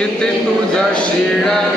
que temos a cheirar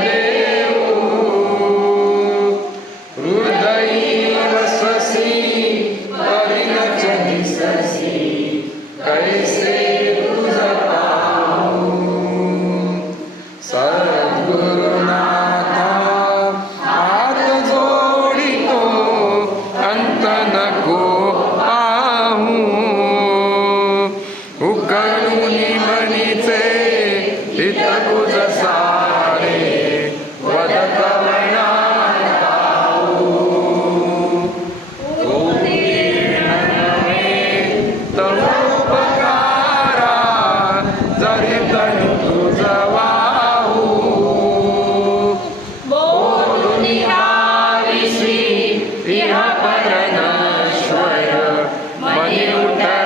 Fia Pai Nosso, Maria Utah.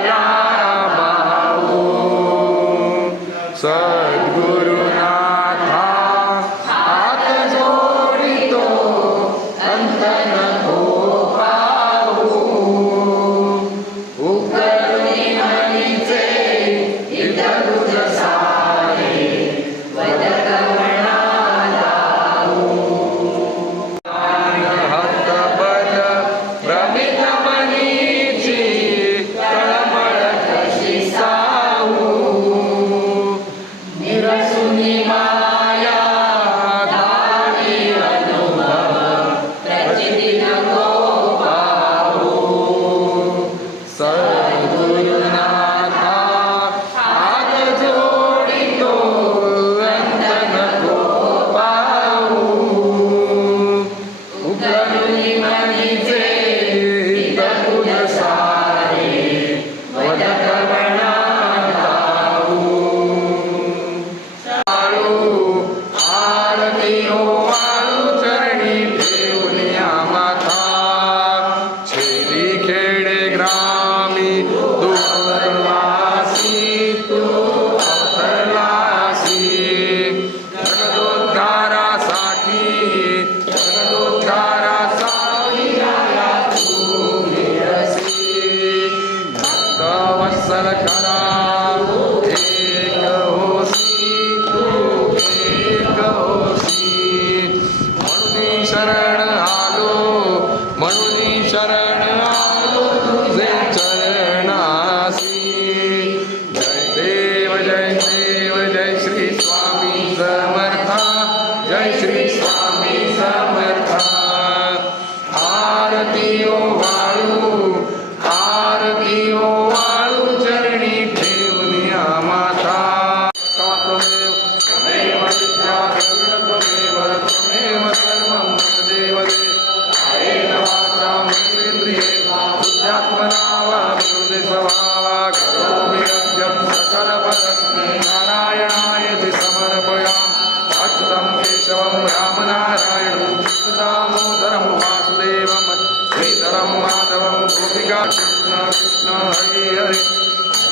God, Krishna Krishna Hare Hare,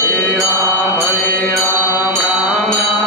Hare Ram Hare Ram Ram Ram.